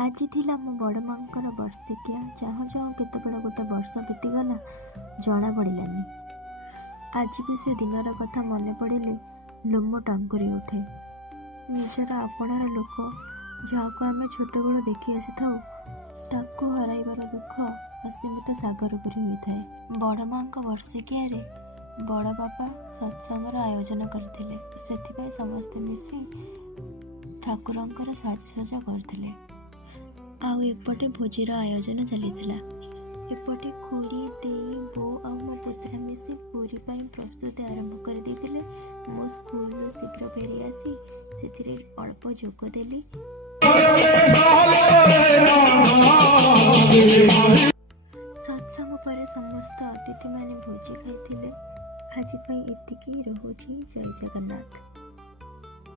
आज थिला मो बड़ मांकर वर्षिकिया चाहू चाहू केतेबेला गोटे वर्ष बीतीगला जना पड़ानी। आज भी से दिनर कथा मन पड़े लोम टांकुरी उठे। निजर आपणार लोक जहाँ को आम छोट बेलू देखी आसी था ताकू हराइबार दुख असीमित सागर परी होता है। बड़ माँ वर्षिकिया बड़ बापा सत्संगर आयोजन करते समस्ते मिसी ठाकुरंकर साजसजा करते। आउ एपटे भोजीर आयोजन चली एपटे खुड़ी दे बो आ मो पुतरा मिसी पूरी पाई प्रस्तुति आरंभ कर देथिले। मो स्कूल शीघ्र फेरी आसी से अल्प जोग देली। सत्संग पर समस्त अतिथि माने भोजी खाइथिले। आज एतिकी रहुछि। जय जगन्नाथ।